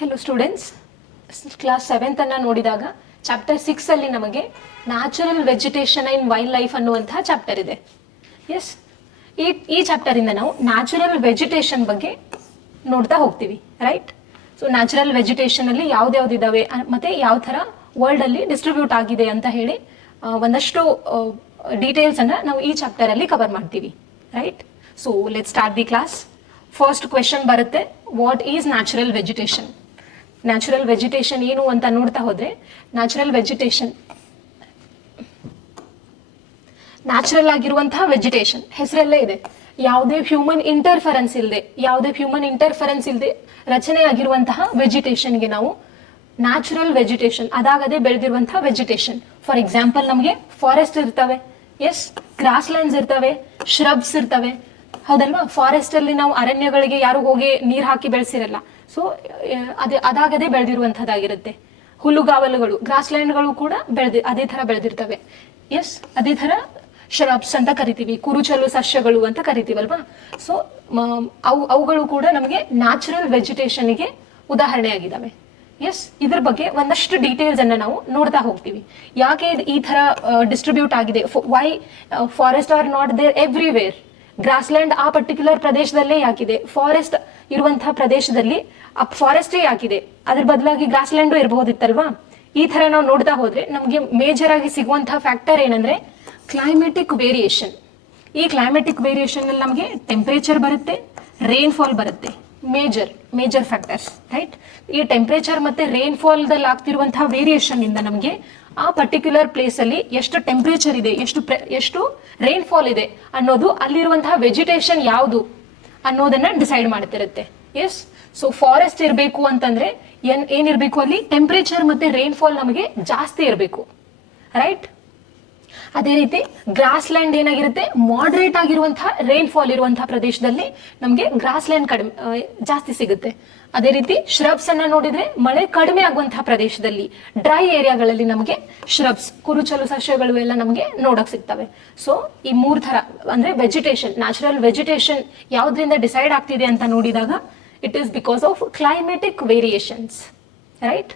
Hello students, class 7th ಅನ್ನ ನೋಡಿದಾಗ chapter 6 ಅಲ್ಲಿ ನಮಗೆ natural vegetation in wild life ಅನ್ನುವಂತಹ ಚಾಪ್ಟರ್ ಇದೆ. ಎಸ್, ಈ ಚಾಪ್ಟರ್ ಇಂದ ನಾವು ನ್ಯಾಚುರಲ್ ವೆಜಿಟೇಷನ್ ಬಗ್ಗೆ ನೋಡ್ತಾ ಹೋಗ್ತೀವಿ, ರೈಟ್? ಸೊ ನ್ಯಾಚುರಲ್ ವೆಜಿಟೇಷನ್ ಅಲ್ಲಿ ಯಾವ್ದ್ಯಾವ್ದು ಇದಾವೆ ಮತ್ತೆ ಯಾವ ತರ ವರ್ಲ್ಡ್ ಅಲ್ಲಿ ಡಿಸ್ಟ್ರಿಬ್ಯೂಟ್ ಆಗಿದೆ ಅಂತ ಹೇಳಿ ಒಂದಷ್ಟು ಡೀಟೇಲ್ಸ್ ಅನ್ನ ನಾವು ಈ ಚಾಪ್ಟರ್ ಅಲ್ಲಿ ಕವರ್ ಮಾಡ್ತೀವಿ, right? So let start the class. First question ಬರುತ್ತೆ, what is natural vegetation? Natural vegetation ಏನು ಅಂತ ನೋಡ್ತಾ ಹೋದ್ರೆ, ನ್ಯಾಚುರಲ್ ವೆಜಿಟೇಷನ್ ನ್ಯಾಚುರಲ್ ಆಗಿರುವಂತಹ ವೆಜಿಟೇಷನ್ ಹೆಸರಲ್ಲೇ ಇದೆ. ಯಾವುದೇ ಹ್ಯೂಮನ್ ಇಂಟರ್ಫರೆನ್ಸ್ ಇಲ್ಲದೆ ರಚನೆ ಆಗಿರುವಂತಹ ವೆಜಿಟೇಷನ್ಗೆ ನಾವು ನ್ಯಾಚುರಲ್ ವೆಜಿಟೇಷನ್, ಅದಾಗದೆ ಬೆಳೆದಿರುವಂತಹ ವೆಜಿಟೇಷನ್. ಫಾರ್ ಎಕ್ಸಾಂಪಲ್, ನಮಗೆ ಫಾರೆಸ್ಟ್ ಇರ್ತವೆ, ಎಸ್, ಗ್ರಾಸ್ ಲ್ಯಾಂಡ್ಸ್ ಇರ್ತವೆ, ಶ್ರಬ್ಸ್ ಇರ್ತವೆ, ಹೌದಲ್ವಾ? ಫಾರೆಸ್ಟ್ ಅಲ್ಲಿ ನಾವು ಅರಣ್ಯಗಳಿಗೆ ಯಾರು ಹೋಗಿ ನೀರ್ ಹಾಕಿ ಬೆಳೆಸಿರಲ್ಲ. ಸೊ ಅದಾಗದೆ ಬೆಳೆದಿರುವಂತದ್ದಾಗಿರುತ್ತೆ. ಹುಲ್ಲುಗಾವಲುಗಳು, ಗ್ರಾಸ್ ಲ್ಯಾಂಡ್ಗಳು ಕೂಡ ಅದೇ ತರ ಬೆಳೆದಿರ್ತವೆ. ಎಸ್, ಅದೇ ತರ ಶ್ರಬ್ಸ್ ಅಂತ ಕರಿತೀವಿ, ಕುರುಚಲು ಸಸ್ಯಗಳು ಅಂತ ಕರಿತೀವಲ್ವಾ? ಸೊ ಅವುಗಳು ಕೂಡ ನಮಗೆ ನ್ಯಾಚುರಲ್ ವೆಜಿಟೇಷನ್ಗೆ ಉದಾಹರಣೆಯಾಗಿದ್ದಾವೆ. ಎಸ್, ಇದ್ರ ಬಗ್ಗೆ ಒಂದಷ್ಟು ಡೀಟೇಲ್ಸ್ ಅನ್ನ ನಾವು ನೋಡ್ತಾ ಹೋಗ್ತೀವಿ. ಯಾಕೆ ಈ ತರ ಡಿಸ್ಟ್ರಿಬ್ಯೂಟ್ ಆಗಿದೆ, why forest are not there everywhere? Grassland ಆ ಪರ್ಟಿಕ್ಯುಲರ್ ಪ್ರದೇಶದಲ್ಲೇ ಯಾಕಿದೆ, ಫಾರೆಸ್ಟ್ ಇರುವಂತಹ ಪ್ರದೇಶದಲ್ಲಿ ಫಾರೆಸ್ಟೇ ಯಾಕಿದೆ, ಅದ್ರ ಬದಲಾಗಿ ಗ್ರಾಸ್ ಲ್ಯಾಂಡು ಇರಬಹುದಿತ್ತಲ್ವಾ? ಈ ತರ ನಾವು ನೋಡ್ತಾ ಹೋದ್ರೆ ನಮಗೆ ಮೇಜರ್ ಆಗಿ ಸಿಗುವಂತಹ ಫ್ಯಾಕ್ಟರ್ ಏನಂದ್ರೆ ಕ್ಲೈಮೆಟಿಕ್ ವೇರಿಯೇಷನ್. ಈ ಕ್ಲೈಮೆಟಿಕ್ ವೇರಿಯೇಷನ್ ಅಲ್ಲಿ ನಮಗೆ ಟೆಂಪರೇಚರ್ ಬರುತ್ತೆ, ರೈನ್ಫಾಲ್ ಬರುತ್ತೆ, ಮೇಜರ್ ಫ್ಯಾಕ್ಟರ್ಸ್, ರೈಟ್? ಈ ಟೆಂಪರೇಚರ್ ಮತ್ತೆ ರೈನ್ಫಾಲ್ ದಲ್ಲಿ ಆಗ್ತಿರುವಂತಹ ವೇರಿಯೇಷನ್ ಇಂದ ನಮಗೆ ಆ ಪರ್ಟಿಕ್ಯುಲರ್ ಪ್ಲೇಸ್ ಅಲ್ಲಿ ಎಷ್ಟು ಟೆಂಪರೇಚರ್ ಇದೆ, ಎಷ್ಟು ರೈನ್ಫಾಲ್ ಇದೆ ಅನ್ನೋದು, ಅಲ್ಲಿರುವಂತಹ ವೆಜಿಟೇಷನ್ ಯಾವುದು ಅನ್ನೋದನ್ನ ಡಿಸೈಡ್ ಮಾಡ್ತಿರುತ್ತೆ. ಎಸ್, ಸೊ ಫಾರೆಸ್ಟ್ ಇರಬೇಕು ಅಂತಂದ್ರೆ ಏನಿರ್ಬೇಕು, ಅಲ್ಲಿ ಟೆಂಪರೇಚರ್ ಮತ್ತೆ ರೈನ್ಫಾಲ್ ನಮಗೆ ಜಾಸ್ತಿ ಇರಬೇಕು, ರೈಟ್? ಅದೇ ರೀತಿ ಗ್ರಾಸ್ ಲ್ಯಾಂಡ್ ಏನಾಗಿರುತ್ತೆ, ಮಾಡರೇಟ್ ಆಗಿರುವಂತಹ ರೈನ್ಫಾಲ್ ಇರುವಂತಹ ಪ್ರದೇಶದಲ್ಲಿ ನಮಗೆ ಗ್ರಾಸ್ ಲ್ಯಾಂಡ್ ಜಾಸ್ತಿ ಸಿಗುತ್ತೆ. ಅದೇ ರೀತಿ ಶ್ರಬ್ಸ್ ಅನ್ನ ನೋಡಿದ್ರೆ ಮಳೆ ಕಡಿಮೆ ಆಗುವಂತಹ ಪ್ರದೇಶದಲ್ಲಿ, ಡ್ರೈ ಏರಿಯಾಗಳಲ್ಲಿ ನಮಗೆ ಶ್ರಬ್ಸ್, ಕುರುಚಲು ಸಸ್ಯಗಳು ಎಲ್ಲ ನಮಗೆ ನೋಡಕ್ ಸಿಗ್ತವೆ. ಸೊ ಈ 3 ತರ ಅಂದ್ರೆ ವೆಜಿಟೇಷನ್, ನ್ಯಾಚುರಲ್ ವೆಜಿಟೇಷನ್ ಯಾವ್ದ್ರಿಂದ ಡಿಸೈಡ್ ಆಗ್ತಿದೆ ಅಂತ ನೋಡಿದಾಗ it is because of climatic variations, right?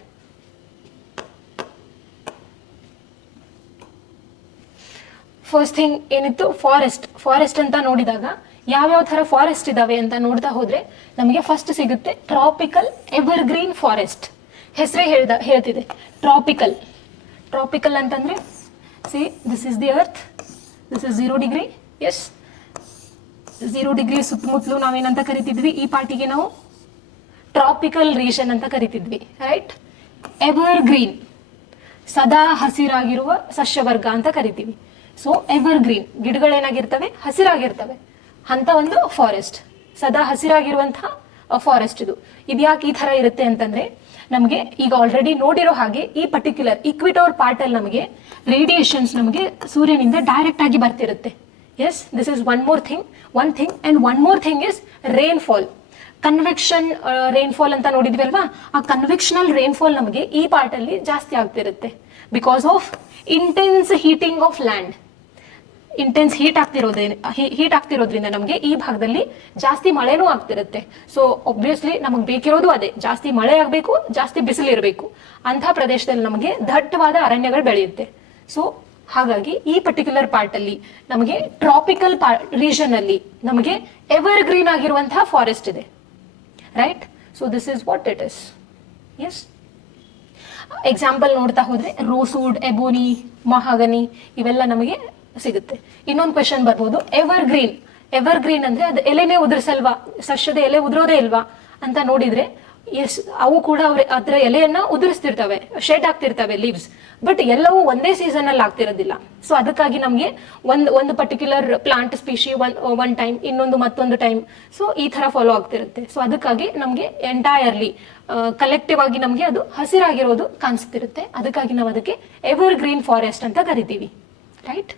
First thing ಏನಿತ್ತು, ಫಾರೆಸ್ಟ್ ಅಂತ ನೋಡಿದಾಗ ಯಾವ್ಯಾವ ತರ ಫಾರೆಸ್ಟ್ ಇದಾವೆ ಅಂತ ನೋಡ್ತಾ ಹೋದ್ರೆ ನಮಗೆ ಫಸ್ಟ್ ಸಿಗುತ್ತೆ ಟ್ರಾಪಿಕಲ್ ಎವರ್ಗ್ರೀನ್ ಫಾರೆಸ್ಟ್. ಹೆಸರೇ ಹೇಳ್ತಿದೆ ಟ್ರಾಪಿಕಲ್ ಅಂತಂದ್ರೆ, see this is the earth, this is 0 degree. Yes, 0 degree ಸುತ್ತಮುತ್ತಲು ನಾವೇನಂತ ಕರಿತಿದ್ವಿ, ಈ ಪಾರ್ಟಿಗೆ ನಾವು ಟ್ರಾಪಿಕಲ್ ರೀಜನ್ ಅಂತ ಕರಿತಿದ್ವಿ, ರೈಟ್? ಎವರ್ಗ್ರೀನ್, ಸದಾ ಹಸಿರಾಗಿರುವ ಸಸ್ಯವರ್ಗ ಅಂತ ಕರಿತೀವಿ. ಸೊ ಎವರ್ಗ್ರೀನ್ ಗಿಡಗಳೇನಾಗಿರ್ತವೆ, ಹಸಿರಾಗಿರ್ತವೆ ಅಂತ ಒಂದು ಫಾರೆಸ್ಟ್, ಸದಾ ಹಸಿರಾಗಿರುವಂತಹ ಫಾರೆಸ್ಟ್. ಇದ್ಯಾಕೆ ಈ ತರ ಇರುತ್ತೆ ಅಂತಂದ್ರೆ, ನಮಗೆ ಈಗ ಆಲ್ರೆಡಿ ನೋಡಿರೋ ಹಾಗೆ ಈ ಪರ್ಟಿಕ್ಯುಲರ್ ಇಕ್ವಿಟೋರ್ ಪಾರ್ಟ್ ಅಲ್ಲಿ ನಮಗೆ ರೇಡಿಯೇಷನ್ಸ್ ನಮಗೆ ಸೂರ್ಯನಿಂದ ಡೈರೆಕ್ಟ್ ಆಗಿ ಬರ್ತಿರುತ್ತೆ. Yes, this is one thing and one more thing is rainfall. Convection rainfall ಅಂತ ನೋಡಿದ್ವಿ ಅಲ್ವಾ? ಆ ಕನ್ವೆಕ್ಷನಲ್ ರೈನ್ಫಾಲ್ ನಮಗೆ ಈ ಪಾರ್ಟ್ ಅಲ್ಲಿ ಜಾಸ್ತಿ ಆಗ್ತಿರುತ್ತೆ because of intense heating of land. Intense heat ಆಗ್ತಿರೋದ್ರಿಂದ ನಮಗೆ ಈ ಭಾಗದಲ್ಲಿ ಜಾಸ್ತಿ ಮಳೆನೂ ಆಗ್ತಿರುತ್ತೆ. ಸೊ ಒಬ್ವಿಯಸ್ಲಿ ನಮಗೆ ಬೇಕಿರೋದು ಅದೇ, ಜಾಸ್ತಿ ಮಳೆ ಆಗ್ಬೇಕು, ಜಾಸ್ತಿ ಬಿಸಿಲು ಇರಬೇಕು. ಅಂತಹ ಪ್ರದೇಶದಲ್ಲಿ ನಮಗೆ ದಟ್ಟವಾದ ಅರಣ್ಯಗಳು ಬೆಳೆಯುತ್ತೆ. ಸೊ ಹಾಗಾಗಿ ಈ ಪರ್ಟಿಕ್ಯುಲರ್ ಪಾರ್ಟ್ ಅಲ್ಲಿ ನಮಗೆ ಟ್ರಾಪಿಕಲ್ ರೀಜನ್ ಅಲ್ಲಿ ನಮಗೆ ಎವರ್ ಗ್ರೀನ್ ಆಗಿರುವಂತಹ ಫಾರೆಸ್ಟ್ ಇದೆ, right? So this is what it is. Yes, example ನೋಡ್ತಾ ಹೋದ್ರೆ ರೋಸ್ವುಡ್, ಎಬೋನಿ, ಮಹಾಗನಿ ಇವೆಲ್ಲ ನಮಗೆ ಸಿಗುತ್ತೆ. ಇನ್ನೊಂದು ಕ್ವೆಶನ್ ಬರ್ಬೋದು, ಎವರ್ ಗ್ರೀನ್ ಅಂದ್ರೆ ಅದು ಎಲೆನೇ ಉದುರಿಸಲ್ವಾ, ಸಸ್ಯದ ಎಲೆ ಉದುರೋದೇ ಇಲ್ವಾ ಅಂತ ನೋಡಿದ್ರೆ, ಎಸ್, ಅವು ಕೂಡ ಅದರ ಎಲೆಯನ್ನ ಉದುರಿಸ್ತಿರ್ತವೆ, ಶೆಡ್ ಆಗ್ತಿರ್ತವೆ ಲೀವ್ಸ್, ಬಟ್ ಎಲ್ಲವೂ ಒಂದೇ ಸೀಸನ್ ಅಲ್ಲಿ ಆಗ್ತಿರೋದಿಲ್ಲ. ಸೊ ಅದಕ್ಕಾಗಿ ನಮ್ಗೆ ಒಂದು particular plant species one time, ಇನ್ನೊಂದು ಮತ್ತೊಂದು ಟೈಮ್, ಸೊ ಈ ತರ ಫಾಲೋ ಆಗ್ತಿರುತ್ತೆ. ಸೊ ಅದಕ್ಕಾಗಿ ನಮ್ಗೆ ಎಂಟೈರ್ಲಿ ಕಲೆಕ್ಟಿವ್ ಆಗಿ ನಮ್ಗೆ ಅದು ಹಸಿರಾಗಿರೋದು ಕಾಣಿಸ್ತಿರುತ್ತೆ. ಅದಕ್ಕಾಗಿ ನಾವು ಅದಕ್ಕೆ ಎವರ್ ಗ್ರೀನ್ ಫಾರೆಸ್ಟ್ ಅಂತ ಕರಿತೀವಿ, right?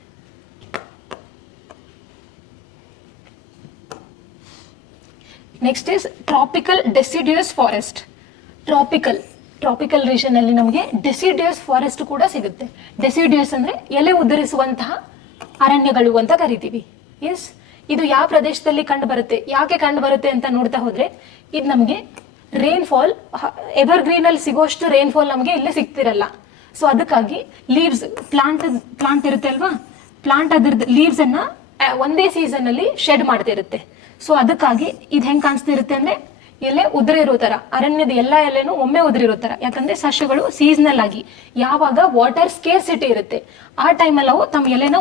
Next is tropical deciduous forest. Tropical region ಅಲ್ಲಿ ನಮಗೆ ಡೆಸಿಡಿಯಸ್ ಫಾರೆಸ್ಟ್ ಕೂಡ ಸಿಗುತ್ತೆ. ಡೆಸಿಡಿಯಸ್ ಅಂದ್ರೆ ಎಲೆ ಉದುರಿಸುವಂತಹ ಅರಣ್ಯಗಳು ಅಂತ ಕರಿತೀವಿ. ಎಸ್, ಇದು ಯಾವ ಪ್ರದೇಶದಲ್ಲಿ ಕಂಡು ಬರುತ್ತೆ, ಯಾಕೆ ಕಂಡು ಬರುತ್ತೆ ಅಂತ ನೋಡ್ತಾ ಹೋದ್ರೆ, ಇದು ನಮಗೆ ರೇನ್ಫಾಲ್ ಎವರ್ಗ್ರೀನ್ ಅಲ್ಲಿ ಸಿಗೋಷ್ಟು ರೇನ್ಫಾಲ್ ನಮಗೆ ಇಲ್ಲಿ ಸಿಗ್ತಿರಲ್ಲ. ಸೊ ಅದಕ್ಕಾಗಿ ಲೀವ್ಸ್ ಪ್ಲಾಂಟ್ ಇರುತ್ತೆ ಅಲ್ವಾ, ಪ್ಲಾಂಟ್ ಅದ್ರದ್ದು ಲೀವ್ಸ್ ಅನ್ನ ಒಂದೇ ಸೀಸನ್ ಅಲ್ಲಿ ಶೆಡ್ ಮಾಡ್ತಿರುತ್ತೆ. ಸೊ ಅದಕ್ಕಾಗಿ ಇದು ಹೆಂಗ್ ಕಾಣಿಸ್ತಿರುತ್ತೆ ಅಂದ್ರೆ ಎಲೆ ಉದುರಿರೋ ತರ, ಅರಣ್ಯದ ಎಲ್ಲಾ ಎಲೆನೂ ಒಮ್ಮೆ ಉದುರಿರೋ ತರ. ಯಾಕಂದ್ರೆ ಸಸ್ಯಗಳು ಸೀಸನಲ್ ಆಗಿ ಯಾವಾಗ ವಾಟರ್ ಸ್ಕೇರ್ಸಿಟಿ ಇರುತ್ತೆ ಆ ಟೈಮಲ್ಲಿ ಅವು ತಮ್ಮ ಎಲೆನ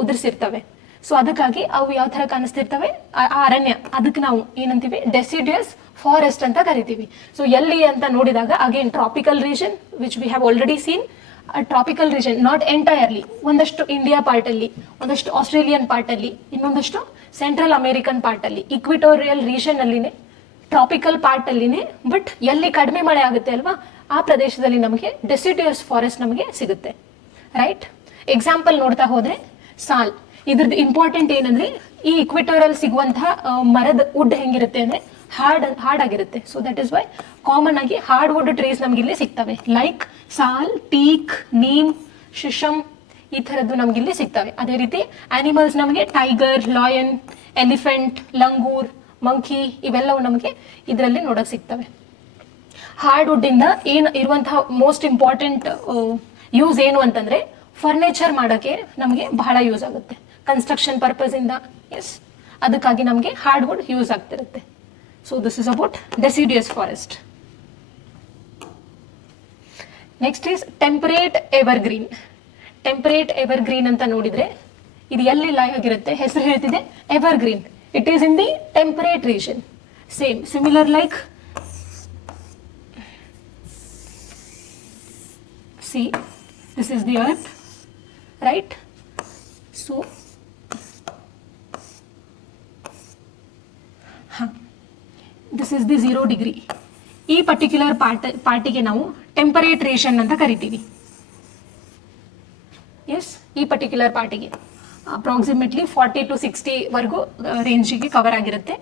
ಉದುರಿಸಿರ್ತವೆ. ಸೊ ಅದಕ್ಕಾಗಿ ಅವು ಯಾವ ತರ ಕಾಣಿಸ್ತಿರ್ತವೆ, ಆ ಅರಣ್ಯ, ಅದಕ್ಕೆ ನಾವು ಏನಂತೀವಿ, ಡೆಸಿಡಿಯಸ್ ಫಾರೆಸ್ಟ್ ಅಂತ ಕರಿತೀವಿ. ಸೊ ಎಲ್ಲಿ ಅಂತ ನೋಡಿದಾಗ again tropical region which we have already seen. Tropical region not entirely, ಒಂದಷ್ಟು ಇಂಡಿಯಾ ಪಾರ್ಟ್ ಅಲ್ಲಿ, ಒಂದಷ್ಟು ಆಸ್ಟ್ರೇಲಿಯನ್ ಪಾರ್ಟ್ ಅಲ್ಲಿ, ಇನ್ನೊಂದಷ್ಟು ಸೆಂಟ್ರಲ್ ಅಮೆರಿಕನ್ ಪಾರ್ಟ್ ಅಲ್ಲಿ, ಇಕ್ವಿಟೋರಿಯಲ್ ರೀಜನ್ ಅಲ್ಲಿನೇ, ಟ್ರಾಪಿಕಲ್ ಪಾರ್ಟ್ ಅಲ್ಲಿನೇ. ಬಟ್ ಎಲ್ಲಿ ಕಡಿಮೆ ಮಳೆ ಆಗುತ್ತೆ ಅಲ್ವಾ ಆ ಪ್ರದೇಶದಲ್ಲಿ ನಮಗೆ ಡೆಸಿಡಿಯಸ್ ಫಾರೆಸ್ಟ್ ನಮಗೆ ಸಿಗುತ್ತೆ. ರೈಟ್, ಎಕ್ಸಾಂಪಲ್ ನೋಡ್ತಾ ಹೋದ್ರೆ ಸಾಲ್, ಇದ್ರದ್ದು ಇಂಪಾರ್ಟೆಂಟ್ ಏನಂದ್ರೆ ಈ ಇಕ್ವಿಟೋರಿಯಲ್ ಸಿಗುವಂತಹ ಮರದ ವುಡ್ ಹೆಂಗಿರುತ್ತೆ ಅಂದ್ರೆ ಹಾರ್ಡ್ ಆಗಿರುತ್ತೆ. So that is Y common ಆಗಿ ಹಾರ್ಡ್ ವುಡ್ ಟ್ರೀಸ್ ನಮ್ಗೆ ಇಲ್ಲಿ ಸಿಗ್ತವೆ. ಲೈಕ್ ಸಾಲ್, ಟೀಕ್, ನೀಮ್, ಶಿಶಮ್ ಈ ತರದ್ದು ನಮ್ಗೆ ಇಲ್ಲಿ ಸಿಗ್ತವೆ. ಅದೇ ರೀತಿ ಆನಿಮಲ್ಸ್ ನಮಗೆ tiger, lion, elephant, langur, monkey ಇವೆಲ್ಲವೂ ನಮಗೆ ಇದರಲ್ಲಿ ನೋಡಕ್ ಸಿಗ್ತವೆ. ಹಾರ್ಡ್ ವುಡ್ ಇಂದ ಏನ್ ಇರುವಂತಹ ಮೋಸ್ಟ್ ಇಂಪಾರ್ಟೆಂಟ್ ಯೂಸ್ ಏನು ಅಂತಂದ್ರೆ ಫರ್ನಿಚರ್ ಮಾಡೋಕೆ ನಮಗೆ ಬಹಳ ಯೂಸ್ ಆಗುತ್ತೆ, ಕನ್ಸ್ಟ್ರಕ್ಷನ್ ಪರ್ಪಸ್ ಇಂದ. ಎಸ್, ಅದಕ್ಕಾಗಿ ನಮಗೆ ಹಾರ್ಡ್ ವುಡ್ ಯೂಸ್ ಆಗ್ತಿರುತ್ತೆ. So this is about deciduous forest. Next is temperate evergreen. Temperate evergreen ಅಂತ ನೋಡಿದ್ರೆ ಇದು ಎಲ್ಲಿ ಲೈ ಆಗಿರುತ್ತೆ, ಹೆಸರು ಹೇಳ್ತಿದೆ evergreen. It is in the temperate region. Similar like see, this is the earth, right? So this is the 0 degree. ಈ particular ಪಾರ್ಟಿಗೆ ನಾವು ಟೆಂಪರೇಟ್ ರೀಜನ್ ಅಂತ ಕರಿತೀವಿ. ಎಸ್, ಈ ಪರ್ಟಿಕ್ಯುಲರ್ ಪಾರ್ಟಿಗೆ ಅಪ್ರಾಕ್ಸಿಮೇಟ್ಲಿ 40 to 60 ವರೆಗೂ ರೇಂಜಿಗೆ ಕವರ್ ಆಗಿರುತ್ತೆ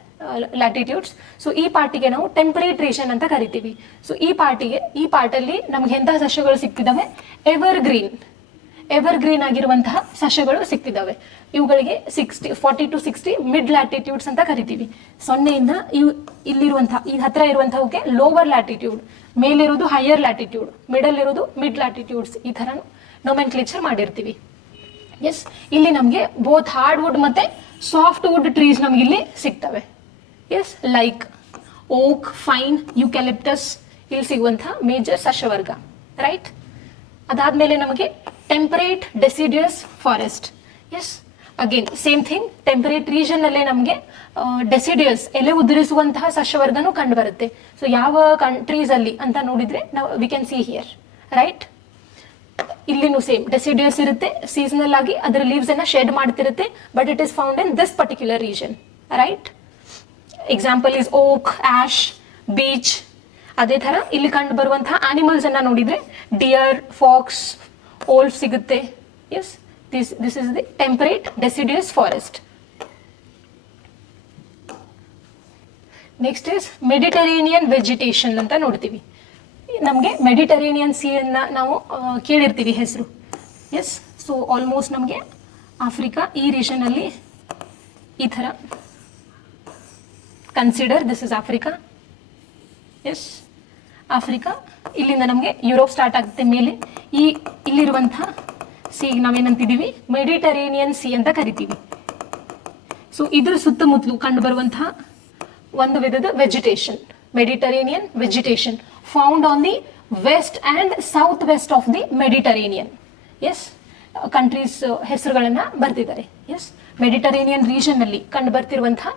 ಲ್ಯಾಟಿಟ್ಯೂಡ್ಸ್. ಸೊ ಈ ಪಾರ್ಟಿಗೆ ನಾವು ಟೆಂಪರೇಟ್ ರೀಜನ್ ಅಂತ ಕರಿತೀವಿ. ಸೊ ಈ ಪಾರ್ಟಲ್ಲಿ ನಮ್ಗೆ ಎಂತಹ ಸಸ್ಯಗಳು ಸಿಗ್ತಿದ್ದಾವೆ, ಎವರ್ಗ್ರೀನ್ ಆಗಿರುವಂತಹ ಸಸ್ಯಗಳು ಸಿಗ್ತಿದ್ದಾವೆ. ಇವುಗಳಿಗೆ 40 to 60 ಮಿಡ್ ಲ್ಯಾಟಿಟ್ಯೂಡ್ಸ್ ಅಂತ ಕರಿತೀವಿ. 0ಯಿಂದ ಇಲ್ಲಿರುವಂತಹ ಈ ಹತ್ರ ಇರುವಂತಹಕ್ಕೆ ಲೋವರ್ ಲ್ಯಾಟಿಟ್ಯೂಡ್, ಮೇಲಿರೋದು ಹೈಯರ್ ಲ್ಯಾಟಿಟ್ಯೂಡ್, ಮಿಡಲ್ ಇರೋದು ಮಿಡ್ ಲ್ಯಾಟಿಟ್ಯೂಡ್ಸ್, ಈ ತರ ನೋಮೆನ್ಕ್ಲೇಚರ್ ಮಾಡಿರ್ತೀವಿ. ಎಸ್, ಇಲ್ಲಿ ನಮಗೆ ಬೋತ್ ಹಾರ್ಡ್ ವುಡ್ ಮತ್ತೆ ಸಾಫ್ಟ್ ವುಡ್ ಟ್ರೀಸ್ ನಮ್ಗೆ ಇಲ್ಲಿ ಸಿಗ್ತವೆ. Yes, like oak, pine, eucalyptus ಇಲ್ಲಿ ಸಿಗುವಂತಹ ಮೇಜರ್ ಸಸ್ಯವರ್ಗ. ರೈಟ್, ಅದಾದ್ಮೇಲೆ ನಮಗೆ temperate deciduous forest. Yes, again same thing, temperate region ಅಲ್ಲೇ ನಮಗೆ ಡೆಸಿಡಿಯಸ್ ಎಲೆ ಉದುರಿಸುವಂತಹ ಸಸ್ಯವರ್ಗನೂ ಕಂಡು ಬರುತ್ತೆ. ಸೊ ಯಾವ ಕಂಟ್ರೀಸ್ ಅಲ್ಲಿ ಅಂತ ನೋಡಿದ್ರೆ ನಾವು we can see here. Right, ಇಲ್ಲಿನೂ ಸೇಮ್ ಡೆಸಿಡಿಯಸ್ ಇರುತ್ತೆ, ಸೀಸನಲ್ ಆಗಿ ಅದರ ಲೀವ್ಸ್ ಅನ್ನ ಶೆಡ್ ಮಾಡ್ತಿರುತ್ತೆ, but it is found in this particular region. Right, example is oak, ash, beech. ಅದೇ ತರ ಇಲ್ಲಿ ಕಂಡು ಬರುವಂತಹ ಆನಿಮಲ್ಸ್ ಅನ್ನ ನೋಡಿದ್ರೆ ಡಿಯರ್, ಫಾಕ್ಸ್, ಓಲ್ಫ್ ಸಿಗುತ್ತೆ. Yes, this is the temperate deciduous forest. Next is Mediterranean vegetation ಅಂತ ನೋಡ್ತೀವಿ. ನಮಗೆ ಮೆಡಿಟರೇನಿಯನ್ ಸಿ ಅನ್ನ ನಾವು ಕೇಳಿರ್ತೀವಿ ಹೆಸರು. ಎಸ್, ಸೊ ಆಲ್ಮೋಸ್ಟ್ ನಮಗೆ ಆಫ್ರಿಕಾ ಈ ರೀಜನ್ ಅಲ್ಲಿ ಈ ತರ consider this is Africa. Yes, Africa, ಇಲ್ಲಿಂದ ನಮಗೆ ಯುರೋಪ್ ಸ್ಟಾರ್ಟ್ ಆಗುತ್ತೆ ಮೇಲೆ. ಇಲ್ಲಿರುವಂತಹ ಸಿ ನಾವೇನಂತಿದ್ದೀವಿ, ಮೆಡಿಟರೇನಿಯನ್ ಸಿ ಅಂತ ಕರಿತೀವಿ. ಸೊ ಇದ್ರ ಸುತ್ತಮುತ್ತಲು ಕಂಡು ಬರುವಂತಹ ಒಂದು ವಿಧದ vegetation, Mediterranean vegetation found on the west and south west of the Mediterranean. Yes, countries ಹೆಸರುಗಳನ್ನ ಬರ್ತಿದ್ದಾರೆ. ಎಸ್, ಮೆಡಿಟರೇನಿಯನ್ ರೀಜನ್ ಅಲ್ಲಿ ಕಂಡು ಬರ್ತಿರುವಂತಹ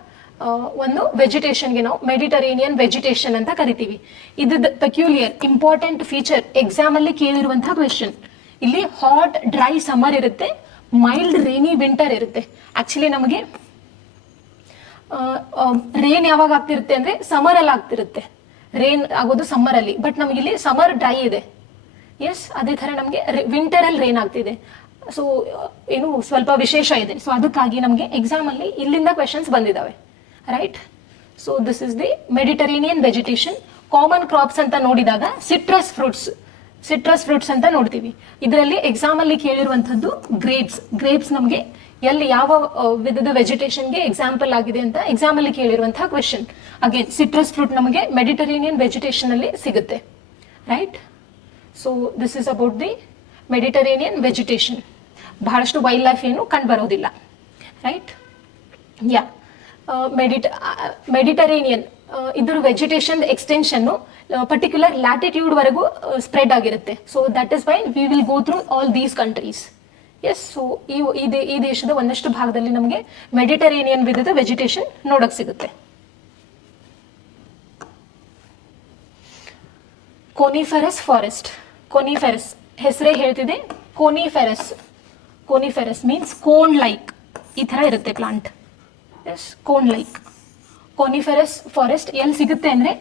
ಒಂದು ವೆಜಿಟೇಷನ್ಗೆ ನಾವು ಮೆಡಿಟರೇನಿಯನ್ ವೆಜಿಟೇಷನ್ ಅಂತ ಕರಿತೀವಿ. ಇದ್ರದ್ದು ಪೆಕ್ಯುಲಿಯರ್ ಇಂಪಾರ್ಟೆಂಟ್ ಫೀಚರ್, ಎಕ್ಸಾಮ್ ಅಲ್ಲಿ ಕೇಳಿರುವಂತಹ ಕ್ವೆಶನ್. ಇಲ್ಲಿ ಹಾಟ್ ಡ್ರೈ ಸಮ್ಮರ್ ಇರುತ್ತೆ, ಮೈಲ್ಡ್ ರೇನಿ ವಿಂಟರ್ ಇರುತ್ತೆ. ಆಕ್ಚುಲಿ ನಮಗೆ ರೇನ್ ಯಾವಾಗ ಆಗ್ತಿರುತ್ತೆ ಅಂದ್ರೆ ಸಮರ್ ಅಲ್ಲಿ ಆಗ್ತಿರುತ್ತೆ, ರೇನ್ ಆಗೋದು ಸಮ್ಮರ್ ಅಲ್ಲಿ. ಬಟ್ ನಮ್ಗೆ ಇಲ್ಲಿ ಸಮರ್ ಡ್ರೈ ಇದೆ. ಎಸ್, ಅದೇ ತರ ನಮಗೆ ವಿಂಟರ್ ಅಲ್ಲಿ ರೇನ್ ಆಗ್ತಿದೆ. ಸೊ ಏನು ಸ್ವಲ್ಪ ವಿಶೇಷ ಇದೆ. ಸೊ ಅದಕ್ಕಾಗಿ ನಮಗೆ ಎಕ್ಸಾಮ್ ಅಲ್ಲಿ ಇಲ್ಲಿಂದ ಕ್ವೆಶನ್ಸ್ ಬಂದಿದ್ದಾವೆ. Right, so this is the Mediterranean vegetation. Common crops ಅಂತ ನೋಡಿದಾಗ ಸಿಟ್ರಸ್ ಫ್ರೂಟ್ಸ್ ಅಂತ ನೋಡ್ತೀವಿ. ಇದರಲ್ಲಿ ಎಕ್ಸಾಮ್ ಅಲ್ಲಿ ಕೇಳಿರುವಂತದ್ದು ಗ್ರೇಪ್ಸ್ ನಮಗೆ ಎಲ್ಲಿ ಯಾವ ವಿಧದ ವೆಜಿಟೇಷನ್ಗೆ ಎಕ್ಸಾಂಪಲ್ ಆಗಿದೆ ಅಂತ ಎಕ್ಸಾಮ್ ಅಲ್ಲಿ ಕೇಳಿರುವಂತಹ ಕ್ವೆಶನ್. ಅಗೇನ್ ಸಿಟ್ರಸ್ ಫ್ರೂಟ್ ನಮಗೆ ಮೆಡಿಟರೇನಿಯನ್ ವೆಜಿಟೇಷನ್ ಅಲ್ಲಿ ಸಿಗುತ್ತೆ, right? So this is about the Mediterranean vegetation. ಬಹಳಷ್ಟು ವೈಲ್ಡ್ ಲೈಫ್ ಏನು ಕಂಡು ಬರೋದಿಲ್ಲ, ರೈಟ್? ಯಾ, ಮೆಡಿಟರೇನಿಯನ್ ಇದ್ರ ವೆಜಿಟೇಷನ್ ಎಕ್ಸ್ಟೆನ್ಷನ್ ಪರ್ಟಿಕ್ಯುಲರ್ ಲ್ಯಾಟಿಟ್ಯೂಡ್ ವರೆಗೂ ಸ್ಪ್ರೆಡ್ ಆಗಿರುತ್ತೆ. So that is why we will go through all these countries. Yes, so ಈ ದೇಶದ ಒಂದಷ್ಟು ಭಾಗದಲ್ಲಿ ನಮಗೆ ಮೆಡಿಟರೇನಿಯನ್ ವಿಧದ ವೆಜಿಟೇಷನ್ ನೋಡಕ್ ಸಿಗುತ್ತೆ. Coniferous forest. ಕೋನಿಫೆರಸ್ ಹೆಸರೇ ಹೇಳ್ತಿದೆ, coniferous. Coniferous means cone like, ಈ ತರ ಇರುತ್ತೆ plant. Yes, cone like. Coniferous forest ಎಲ್ಲಿ ಸಿಗುತ್ತೆ ಅಂದ್ರೆ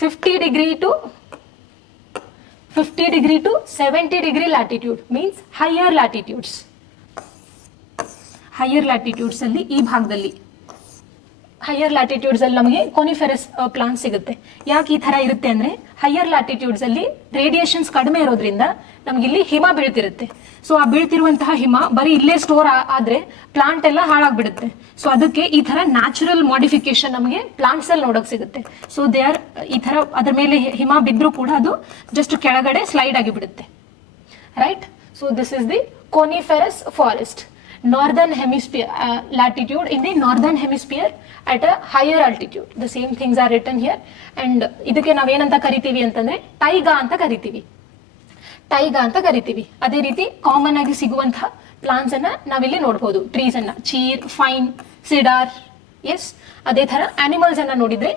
50 degree to 70 degree latitude, means higher latitudes. Higher latitudes ಅಲ್ಲಿ, ಈ ಭಾಗದಲ್ಲಿ ಹೈಯರ್ ಲ್ಯಾಟಿಟ್ಯೂಡ್ಸ್ ಅಲ್ಲಿ ನಮಗೆ ಕೋನಿಫೆರಸ್ ಪ್ಲಾಂಟ್ ಸಿಗುತ್ತೆ. ಯಾಕೆ ಈ ತರ ಇರುತ್ತೆ ಅಂದ್ರೆ ಹೈಯರ್ ಲ್ಯಾಟಿಟ್ಯೂಡ್ಸ್ ಅಲ್ಲಿ ರೇಡಿಯೇಷನ್ಸ್ ಕಡಿಮೆ ಇರೋದ್ರಿಂದ ನಮ್ಗೆ ಇಲ್ಲಿ ಹಿಮ ಬೀಳ್ತಿರುತ್ತೆ. ಸೊ ಆ ಬೀಳ್ತಿರುವಂತಹ ಹಿಮ ಬರೀ ಇಲ್ಲೇ ಸ್ಟೋರ್ ಆದ್ರೆ ಪ್ಲಾಂಟ್ ಎಲ್ಲ ಹಾಳಾಗ್ಬಿಡುತ್ತೆ. ಸೊ ಅದಕ್ಕೆ ಈ ತರ ನ್ಯಾಚುರಲ್ ಮಾಡಿಫಿಕೇಶನ್ ನಮಗೆ ಪ್ಲಾಂಟ್ಸ್ ಅಲ್ಲಿ ನೋಡಕ್ ಸಿಗುತ್ತೆ. ಸೊ ದೇ ಆರ್ ಈ ತರ ಅದ್ರ ಮೇಲೆ ಹಿಮ ಬಿದ್ರೂ ಕೂಡ ಅದು ಜಸ್ಟ್ ಕೆಳಗಡೆ ಸ್ಲೈಡ್ ಆಗಿ ಬಿಡುತ್ತೆ, right? So this is the coniferous forest. Northern hemisphere latitude, in the northern hemisphere at a higher altitude. The same things are written here. And ಇದಕ್ಕೆ ನಾವೇನಂತ ಕರಿತೀವಿ ಅಂತಂದ್ರೆ ಟೈಗಾ ಅಂತ ಕರಿತೀವಿ. ಟೈಗಾ ಅಂತ ಕರಿತೀವಿ. ಅದೇ ರೀತಿ ಕಾಮನ್ ಆಗಿ ಸಿಗುವಂತಹ ಪ್ಲಾಂಟ್ಸ್ ಅನ್ನ ನಾವಿಲ್ಲಿ ನೋಡಬಹುದು. ಟ್ರೀಸ್ ಅನ್ನ ಚೀರ್, ಫೈನ್, ಸಿಡಾರ್. ಎಸ್, ಅದೇ ತರ ಆನಿಮಲ್ಸ್ ಅನ್ನ ನೋಡಿದ್ರೆ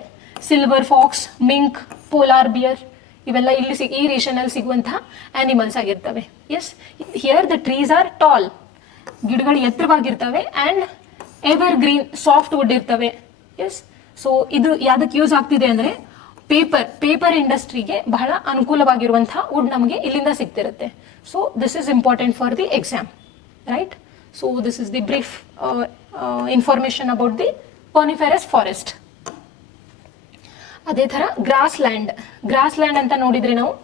silver fox, mink, polar bear, ಇವೆಲ್ಲ ಇಲ್ಲಿ ಈ ರೀಷನ್ ಅಲ್ಲಿ ಸಿಗುವಂತಹ ಆನಿಮಲ್ಸ್ ಆಗಿರ್ತವೆ. Yes, here the trees are tall, ಗಿಡಗಳು ಎತ್ತರವಾಗಿರ್ತವೆ, and evergreen soft wood ಇರ್ತವೆ. ಎಸ್, ಸೊ ಇದು ಯಾವ್ದಕ್ಕೆ ಯೂಸ್ ಆಗ್ತಿದೆ ಅಂದ್ರೆ ಪೇಪರ್ ಇಂಡಸ್ಟ್ರಿಗೆ ಬಹಳ ಅನುಕೂಲವಾಗಿರುವಂತಹ ವುಡ್ ನಮಗೆ ಇಲ್ಲಿಂದ ಸಿಗ್ತಿರುತ್ತೆ. So this is important for the exam, right? So this is the brief information about the coniferous forest. ಅದೇ ತರ ಗ್ರಾಸ್ ಲ್ಯಾಂಡ್ ಅಂತ ನೋಡಿದ್ರೆ ನಾವು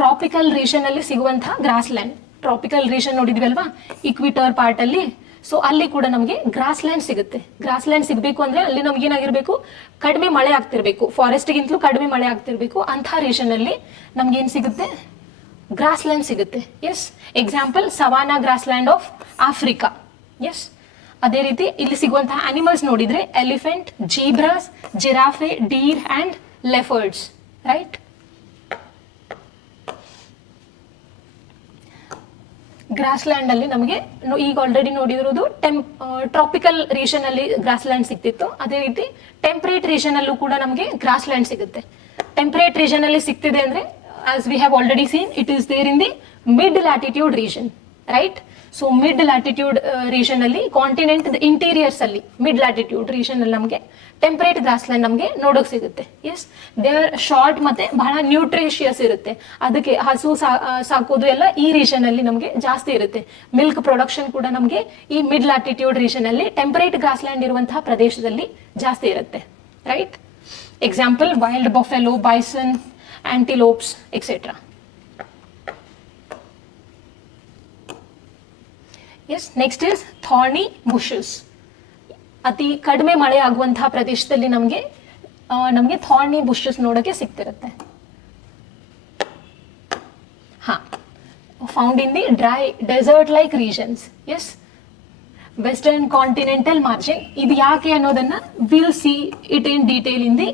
ಟ್ರಾಪಿಕಲ್ ರೀಜನ್ ಅಲ್ಲಿ ಸಿಗುವಂತಹ ಗ್ರಾಸ್ ಲ್ಯಾಂಡ್. ಟ್ರಾಪಿಕಲ್ ರೀಜನ್ ನೋಡಿದ್ವಿ ಅಲ್ವಾ, ಇಕ್ವಿಟರ್ ಪಾರ್ಟ್ ಅಲ್ಲಿ. ಸೊ ಅಲ್ಲಿ ಕೂಡ ನಮಗೆ ಗ್ರಾಸ್ ಲ್ಯಾಂಡ್ ಸಿಗುತ್ತೆ. ಗ್ರಾಸ್ ಲ್ಯಾಂಡ್ ಸಿಗಬೇಕು ಅಂದ್ರೆ ಅಲ್ಲಿ ನಮ್ಗೆ ಏನಾಗಿರ್ಬೇಕು, ಕಡಿಮೆ ಮಳೆ ಆಗ್ತಿರ್ಬೇಕು, ಫಾರೆಸ್ಟ್ ಗಿಂತಲೂ ಕಡಿಮೆ ಮಳೆ ಆಗ್ತಿರ್ಬೇಕು. ಅಂಥ ರೀಜನ್ ಅಲ್ಲಿ ನಮ್ಗೆ ಏನ್ ಸಿಗುತ್ತೆ, ಗ್ರಾಸ್ ಲ್ಯಾಂಡ್ ಸಿಗುತ್ತೆ. Yes, example savanna grass land of Africa. Yes, ಅದೇ ರೀತಿ ಇಲ್ಲಿ ಸಿಗುವಂತಹ ಅನಿಮಲ್ಸ್ ನೋಡಿದ್ರೆ elephant, zebras, giraffe, deer and leopards, right? Grass land ಅಲ್ಲಿ ನಮಗೆ ಈಗ ಆಲ್ರೆಡಿ ನೋಡಿರೋದು ಟ್ರಾಪಿಕಲ್ ರೀಜನ್ ಅಲ್ಲಿ ಗ್ರಾಸ್ ಲ್ಯಾಂಡ್ ಸಿಗ್ತಿತ್ತು. ಅದೇ ರೀತಿ ಟೆಂಪರೇಟ್ ರೀಜನ್ ಅಲ್ಲೂ ಕೂಡ ನಮಗೆ ಗ್ರಾಸ್ ಲ್ಯಾಂಡ್ ಸಿಗುತ್ತೆ. ಟೆಂಪರೇಟ್ ರೀಜನ್ ಅಲ್ಲಿ ಸಿಗ್ತಿದೆ ಅಂದ್ರೆ as we have already seen, it is there in the mid latitude region, right? So mid latitude region ಅಲ್ಲಿ, ಕಾಂಟಿನೆಂಟ್ ಇಂಟೀರಿಯರ್ಸ್ ಅಲ್ಲಿ, ಮಿಡ್ ಲ್ಯಾಟಿಟ್ಯೂಡ್ ರೀಜನ್ ಅಲ್ಲಿ ನಮಗೆ ಟೆಂಪರೇಟ್ ಗ್ರಾಸ್ ಲ್ಯಾಂಡ್ ನಮಗೆ ನೋಡೋಕ್ ಸಿಗುತ್ತೆ. ಎಸ್, ದೇ ಆರ್ ಶಾರ್ಟ್ ಮತ್ತೆ ಬಹಳ ನ್ಯೂಟ್ರಿಷಿಯಸ್ ಇರುತ್ತೆ. ಅದಕ್ಕೆ ಹಸು ಸಾಕೋದು ಎಲ್ಲ ಈ ರೀಜನ್ ಅಲ್ಲಿ ನಮಗೆ ಜಾಸ್ತಿ ಇರುತ್ತೆ. ಮಿಲ್ಕ್ ಪ್ರೊಡಕ್ಷನ್ ಕೂಡ ನಮಗೆ ಈ ಮಿಡ್ ಲ್ಯಾಟಿಟ್ಯೂಡ್ ರೀಜನ್ ಅಲ್ಲಿ ಟೆಂಪರೇಟ್ ಗ್ರಾಸ್ ಲ್ಯಾಂಡ್ ಇರುವಂತಹ ಪ್ರದೇಶದಲ್ಲಿ ಜಾಸ್ತಿ ಇರುತ್ತೆ, right? Example wild buffalo, bison, antelopes etcetera. Yes, next is thorny bushes. ಅತಿ ಕಡಿಮೆ ಮಳೆ ಆಗುವಂತಹ ಪ್ರದೇಶದಲ್ಲಿ ನಮಗೆ ಥಾರ್ನಿ ಬುಷಸ್ ನೋಡಕ್ಕೆ ಸಿಗ್ತಿರುತ್ತೆ. ಹಾ, found in the dry desert like regions. Yes, western continental margin. ಇದು ಯಾಕೆ ಅನ್ನೋದನ್ನ will see it in detail in the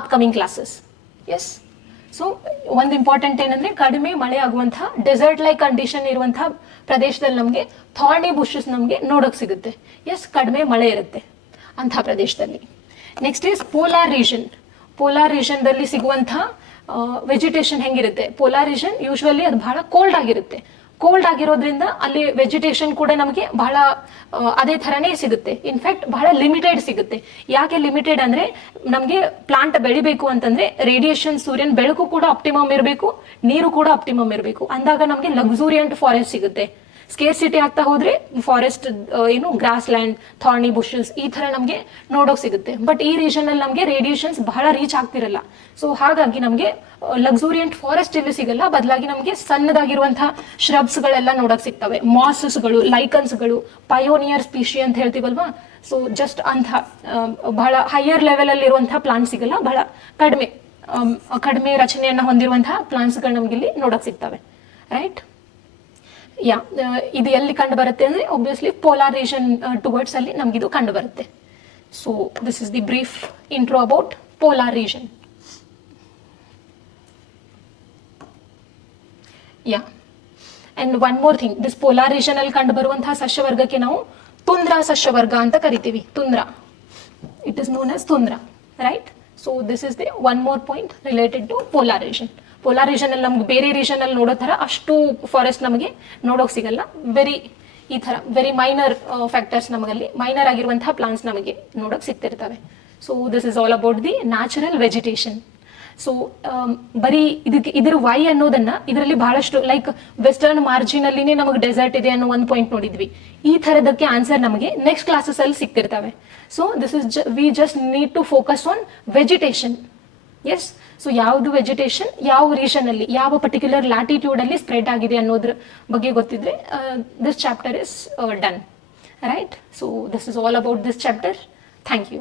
upcoming classes. Yes, so ಒಂದು ಇಂಪಾರ್ಟೆಂಟ್ ಏನಂದ್ರೆ ಕಡಿಮೆ ಮಳೆ ಆಗುವಂತಹ ಡೆಸರ್ಟ್ ಲೈಕ್ ಕಂಡೀಷನ್ ಇರುವಂತಹ ಪ್ರದೇಶದಲ್ಲಿ ನಮಗೆ ಥಾರ್ನಿ ಬುಷಸ್ ನಮಗೆ ನೋಡಕ್ ಸಿಗುತ್ತೆ. ಎಸ್, ಕಡಿಮೆ ಮಳೆ ಇರುತ್ತೆ ಅಂತಹ ಪ್ರದೇಶದಲ್ಲಿ. ನೆಕ್ಸ್ಟ್ ಇಸ್ ಪೋಲಾರ್ ರೀಜನ್ ದಲ್ಲಿ ಸಿಗುವಂತಹ ವೆಜಿಟೇಷನ್ ಹೆಂಗಿರುತ್ತೆ? ಪೋಲಾರ್ ರೀಜನ್ ಯೂಶುವಲಿ ಅದು ಬಹಳ ಕೋಲ್ಡ್ ಆಗಿರುತ್ತೆ. ಕೋಲ್ಡ್ ಆಗಿರೋದ್ರಿಂದ ಅಲ್ಲಿ ವೆಜಿಟೇಷನ್ ಕೂಡ ನಮಗೆ ಬಹಳ ಅದೇ ಥರನೇ ಸಿಗುತ್ತೆ. ಇನ್ಫ್ಯಾಕ್ಟ್ ಬಹಳ ಲಿಮಿಟೆಡ್ ಸಿಗುತ್ತೆ. ಯಾಕೆ ಲಿಮಿಟೆಡ್ ಅಂದ್ರೆ ನಮಗೆ ಪ್ಲಾಂಟ್ ಬೆಳಿಬೇಕು ಅಂತಂದ್ರೆ ರೇಡಿಯೇಷನ್, ಸೂರ್ಯನ ಬೆಳಕು ಕೂಡ ಆಪ್ಟಿಮಮ್ ಇರಬೇಕು, ನೀರು ಕೂಡ ಆಪ್ಟಿಮಮ್ ಇರಬೇಕು. ಅಂದಾಗ ನಮಗೆ ಲಕ್ಸುರಿಯಂಟ್ ಫಾರೆಸ್ಟ್ ಸಿಗುತ್ತೆ. ಸ್ಕೇರ್ಸಿಟಿ ಆಗ್ತಾ ಹೋದ್ರೆ ಫಾರೆಸ್ಟ್ ಏನು ಗ್ರಾಸ್ ಲ್ಯಾಂಡ್, ಥಾರ್ನಿ ಬುಷಸ್ ಈ ತರ ನಮಗೆ ನೋಡೋಕ್ ಸಿಗುತ್ತೆ. ಬಟ್ ಈ ರೀಜನ್ ಅಲ್ಲಿ ನಮಗೆ ರೇಡಿಯೇಷನ್ಸ್ ಬಹಳ ರೀಚ್ ಆಗ್ತಿರಲ್ಲ. ಸೊ ಹಾಗಾಗಿ ನಮಗೆ ಲಕ್ಸುರಿಯಂಟ್ ಫಾರೆಸ್ಟ್ ಇಲ್ಲಿ ಸಿಗಲ್ಲ, ಬದಲಾಗಿ ನಮಗೆ ಸಣ್ಣದಾಗಿರುವಂತಹ ಶ್ರಬ್ಸ್ ಗಳೆಲ್ಲ ನೋಡಕ್ ಸಿಗ್ತವೆ. ಮಾಸಸ್ಗಳು, ಲೈಕನ್ಸ್ಗಳು, ಪಯೋನಿಯರ್ ಸ್ಪೀಶಿ ಅಂತ ಹೇಳ್ತೀವಲ್ವಾ. ಸೊ ಜಸ್ಟ್ ಅಂತ ಬಹಳ ಹೈಯರ್ ಲೆವೆಲ್ ಅಲ್ಲಿ ಇರುವಂತಹ ಪ್ಲಾಂಟ್ ಸಿಗಲ್ಲ, ಬಹಳ ಕಡಿಮೆ ರಚನೆಯನ್ನ ಹೊಂದಿರುವಂತಹ ಪ್ಲಾಂಟ್ಸ್ಗಳು ನಮ್ಗೆ ಇಲ್ಲಿ ನೋಡಕ್ ಸಿಗ್ತವೆ. ರೈಟ್, ಯಾ ಇದು ಎಲ್ಲಿ ಕಂಡು ಬರುತ್ತೆ ಅಂದ್ರೆ ಒಬ್ವಿಯಸ್ಲಿ ಪೋಲಾರ್ ರೀಜನ್ ಟುವರ್ಡ್ಸ್ ಅಲ್ಲಿ ನಮ್ಗೆ ಇದು ಕಂಡು ಬರುತ್ತೆ. So this is the brief intro about polar region. Yeah and one more thing, this polar region ಅಲ್ಲಿ ಕಂಡು ಬರುವಂತಹ ಸಸ್ಯವರ್ಗಕ್ಕೆ ನಾವು ತುಂದ್ರಾ ಸಸ್ಯವರ್ಗ ಅಂತ ಕರಿತೀವಿ. Tundra, it is known as tundra, right. So this is the one more point related to polar region. Polar region ಅಲ್ಲಿ ನಮ್ಗೆ ಬೇರೆ ರೀಜನ್ ಅಲ್ಲಿ ನೋಡೋ ತರ ಅಷ್ಟು ಫಾರೆಸ್ಟ್ ನಮಗೆ ನೋಡೋಕ್ ಸಿಗಲ್ಲ. ಈ ತರ ವೆರಿ ಮೈನರ್ ಫ್ಯಾಕ್ಟರ್ಸ್ ನಮಗಲ್ಲಿ ಮೈನರ್ ಆಗಿರುವಂತಹ ಪ್ಲಾಂಟ್ಸ್ ನಮಗೆ ನೋಡೋಕ್ ಸಿಗ್ತಿರ್ತವೆ. So this is all about the natural vegetation. So ಬರೀ ಇದ್ರ ವೈ ಅನ್ನೋದನ್ನ ಇದರಲ್ಲಿ ಬಹಳಷ್ಟು ಲೈಕ್ ವೆಸ್ಟರ್ನ್ ಮಾರ್ಜಿನ್ ಅಲ್ಲಿನೇ ನಮಗೆ ಡೆಸರ್ಟ್ ಇದೆ ಅನ್ನೋ ಒಂದು ಪಾಯಿಂಟ್ ನೋಡಿದ್ವಿ. ಈ ತರದಕ್ಕೆ ಆನ್ಸರ್ ನಮಗೆ ನೆಕ್ಸ್ಟ್ ಕ್ಲಾಸಸ್ ಅಲ್ಲಿ ಸಿಗ್ತಿರ್ತವೆ. So this is we just need to focus on vegetation. Yes, so ಯಾವ್ದು ವೆಜಿಟೇಷನ್ ಯಾವ ರೀಜನ್ ಅಲ್ಲಿ ಯಾವ ಪರ್ಟಿಕ್ಯುಲರ್ ಲ್ಯಾಟಿಟ್ಯೂಡ್ ಅಲ್ಲಿ ಸ್ಪ್ರೆಡ್ ಆಗಿದೆ ಅನ್ನೋದ್ರ ಬಗ್ಗೆ ಗೊತ್ತಿದ್ರೆ this chapter is done. Right, so this is all about this chapter. Thank you.